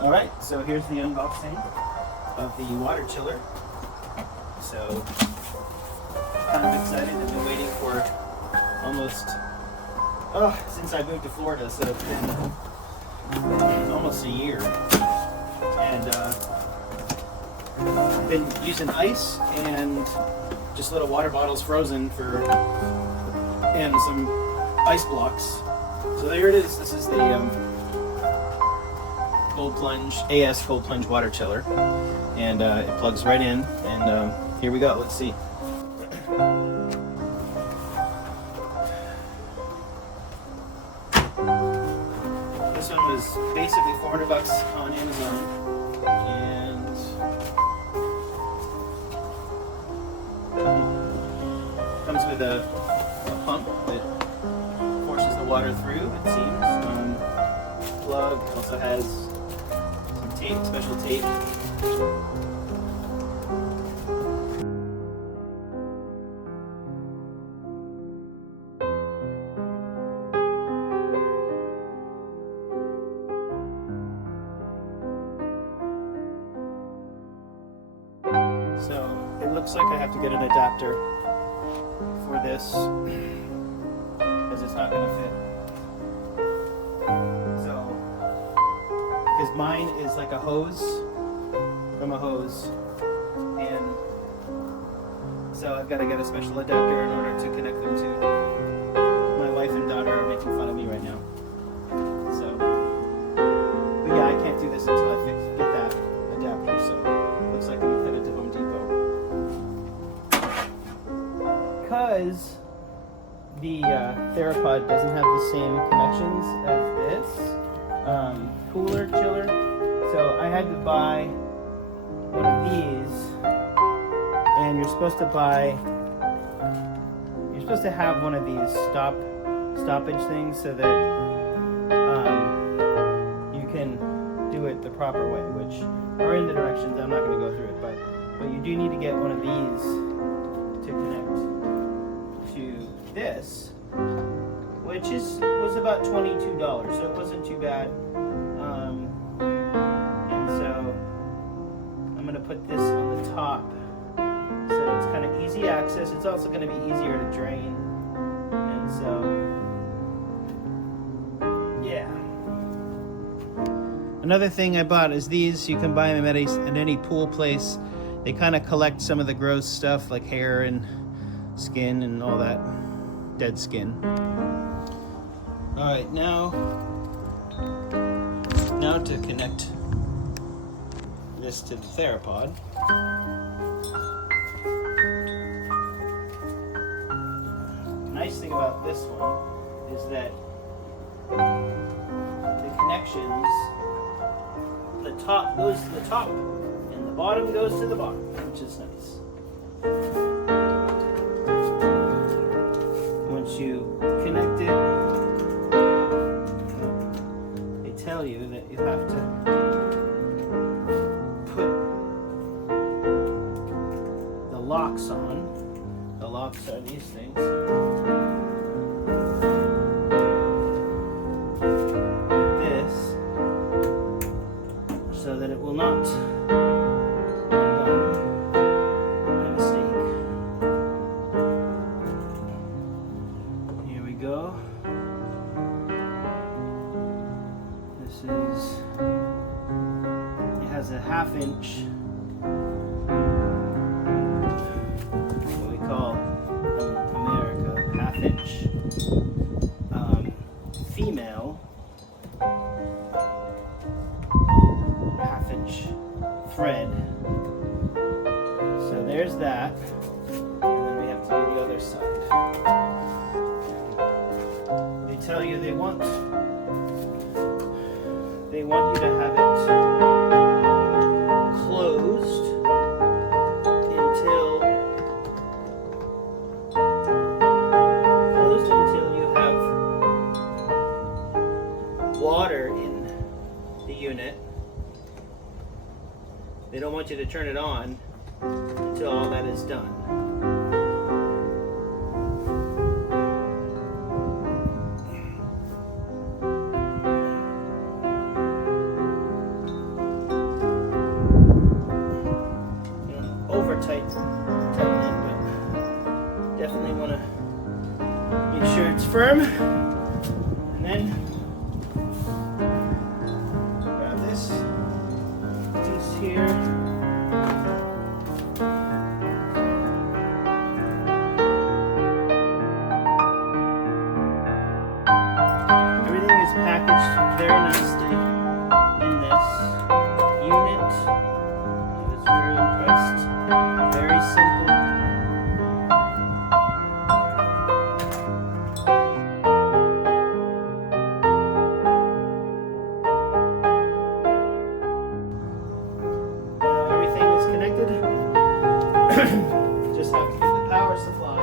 Alright, so here's the unboxing of the water chiller. So, kind of excited. I've been waiting for almost, since I moved to Florida, so it's been almost a year. And I've been using ice and just little water bottles frozen and some ice blocks. So there it is. This is the Plunge AS Cold Plunge water chiller, and it plugs right in. And here we go. Let's see. This one was basically $400 on Amazon, and comes with a pump that forces the water through. It seems. Plug also has some tape, special tape. So it looks like I have to get an adapter for this because it's not going to fit. So, because mine is like a hose from a hose, and so I've got to get a special adapter in order to connect them to. My wife and daughter are making fun of me right now. So, but yeah, I can't do this until I get that adapter. So, looks like I'm headed to Home Depot. Because the Therapod doesn't have the same connections as this cooler chiller, so I had to buy one of these. And you're supposed to have one of these stoppage things so that you can do it the proper way, which are in the directions. I'm not going to go through it, but you do need to get one of these to connect to this, which was about $22, so it wasn't too bad. And so I'm going to put this on the top, so it's kind of easy access. It's also going to be easier to drain, and so yeah. Another thing I bought is these. You can buy them at any pool place. They kind of collect some of the gross stuff like hair and skin and all that dead skin. All right, now to connect this to the Therapod. Nice thing about this one is that the connections, the top goes to the top and the bottom goes to the bottom, which is nice. Once you connect it, they tell you that you have to put the locks on. The locks are these things. Like this, so that it will not by mistake. Here we go. This is, it has a 1/2 inch, what we call in America, 1/2 inch female, 1/2 inch thread. So there's that, and then we have to do the other side. They tell you they want you to have it closed until you have water in the unit. They don't want you to turn it on until all that is done. more tighten in, but definitely want to make sure it's firm. And then grab this piece here. Everything is packaged very nicely in this unit. I was very impressed. Very simple. Everything is connected. Just have to get the power supply.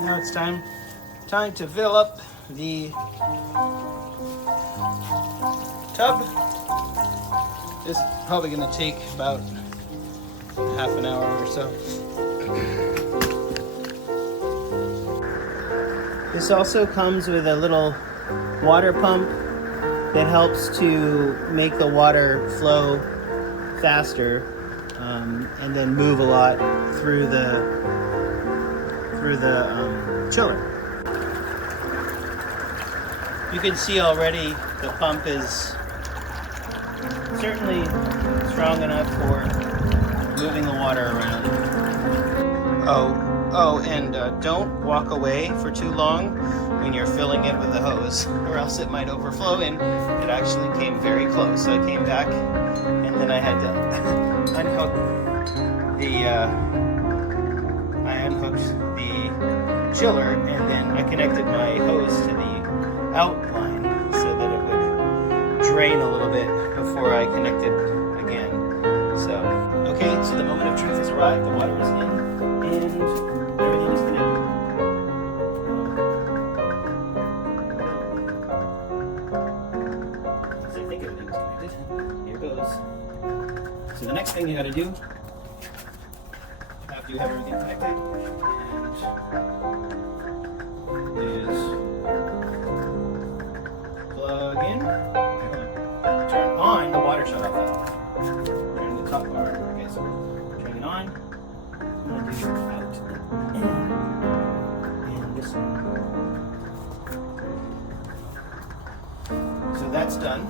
Now it's time to fill up the tub. This is probably going to take about half an hour or so. This also comes with a little water pump that helps to make the water flow faster and then move a lot through the chiller. You can see already the pump is certainly strong enough for moving the water around. And don't walk away for too long when you're filling it with the hose, or else it might overflow, and it actually came very close. So I came back and then I had to unhook the chiller, and then I connected my hose to the outline so that it would drain a little bit before I connected again. So, okay, so the moment of truth has arrived. The water is in, and everything is connected. I think everything's connected. Here goes. So the next thing you got to do, after you have everything connected, is plug in, turn on the water shut off. Turn the top part. Okay, so we're turning it on. I'm going to do out and this one. So that's done.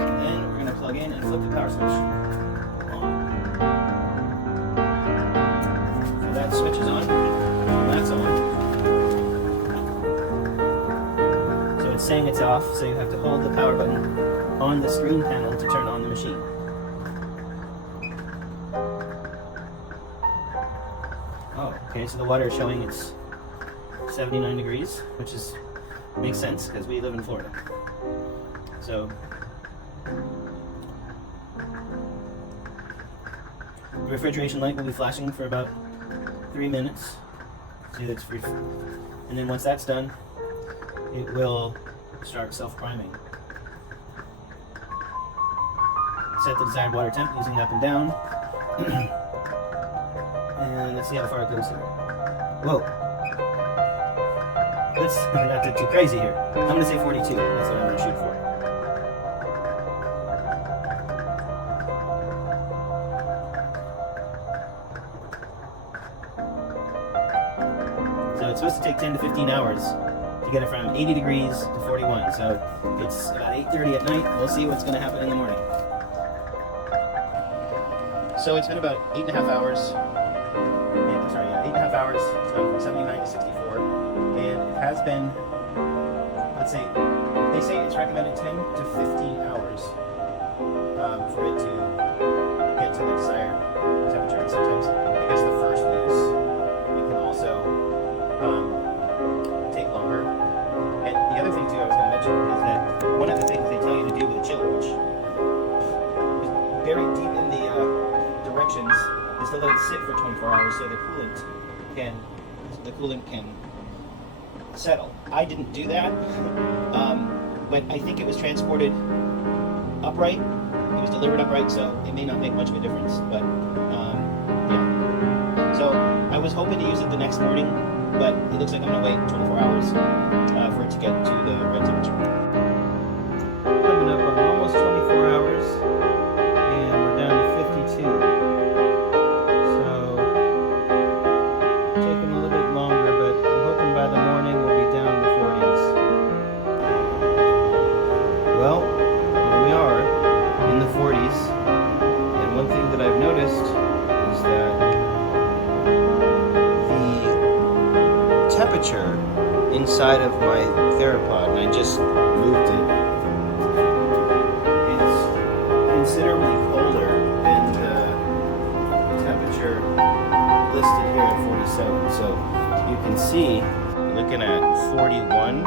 And then we're going to plug in and flip the power switch. That switch is on, that's on. So it's saying it's off, so you have to hold the power button on the screen panel to turn on the machine. Oh, okay, so the water is showing it's 79 degrees, which makes sense because we live in Florida. So the refrigeration light will be flashing for about 3 minutes. See, that's free. And then once that's done, it will start self-priming. Set the desired water temp using up and down. And let's see how far it goes here. Whoa. Let's not get too crazy here. I'm going to say 42. That's what I'm going to shoot for. So it's supposed to take 10 to 15 hours to get it from 80 degrees to 41. So it's about 8:30 at night. We'll see what's going to happen in the morning. So it's been about 8.5 hours. 8.5 hours. It's gone from 79 to 64. And it has been, let's say, they say it's recommended 10 to 15 hours for it to get to the desired temperature. And sometimes, I guess the first use, it can also take longer. And the other thing too I was going to mention is that one of the things they tell you to do with a chiller, which is buried deep in the directions, is to let it sit for 24 hours so the coolant can settle. I didn't do that, but I think it was transported upright. It was delivered upright, so it may not make much of a difference. But yeah. So I was hoping to use it the next morning, but it looks like I'm going to wait 24 hours for it to get to the right temperature. Coming up on inside of my theropod, and I just moved it. It's considerably colder than the temperature listed here at 47. So you can see, Looking at 41.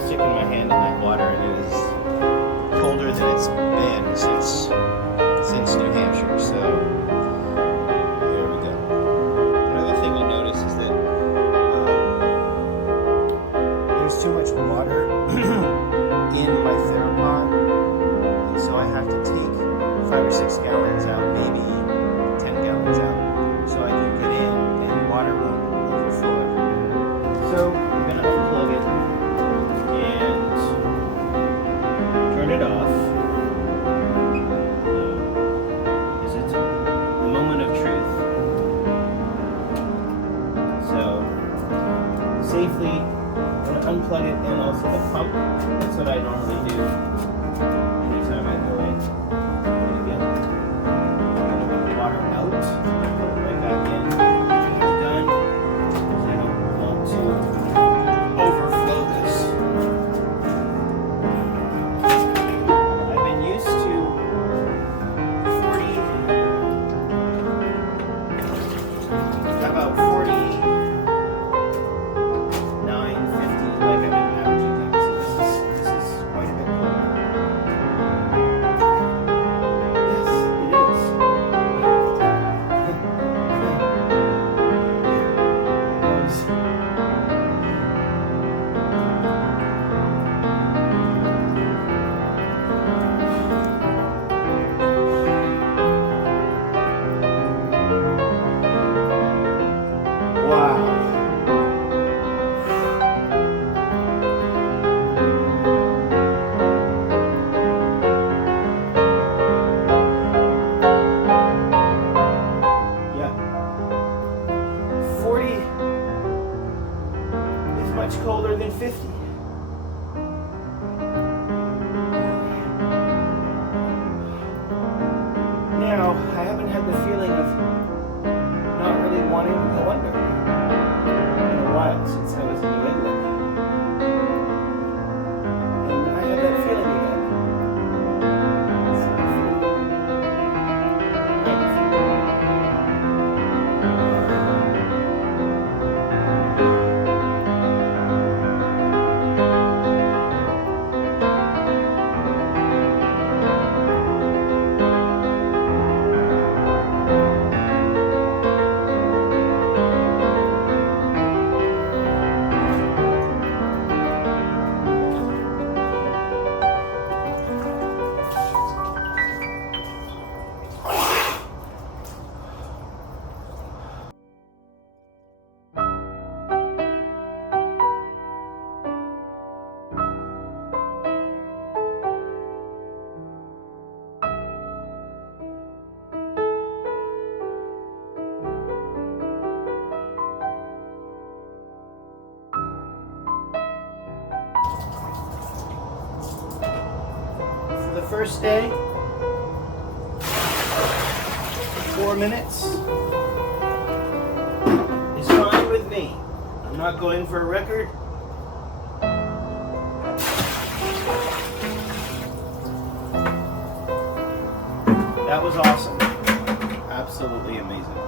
sticking my hand in that water, and it is Colder than it's been since New Hampshire. So there we go. Another thing to notice is that there's too much water in my theropod, and so I have to take 5 or 6 gallons out, maybe 10 gallons out, so I can get in and water won't overflow everywhere. so I'm gonna unplug it and turn it off. Because it's the moment of truth. So safely, I'm gonna unplug it and also the pump. That's what I normally do anytime I go in. And again, I'm gonna get the water out, put it right back in. When I'm done, because I don't want to overflow this. I've been used to 40, about 49, 50, like I've been averaging that. So this is quite a bit colder. Yes, it is. Wow. Yeah. 40 is much colder than 50. Now, I haven't had the feeling of not really wanting to go under in a while since I was in New England. And I have that feeling again. It's a good feeling. Wonderful. For the first day, 4 minutes is fine with me. I'm not going for a record. That was awesome. Absolutely amazing.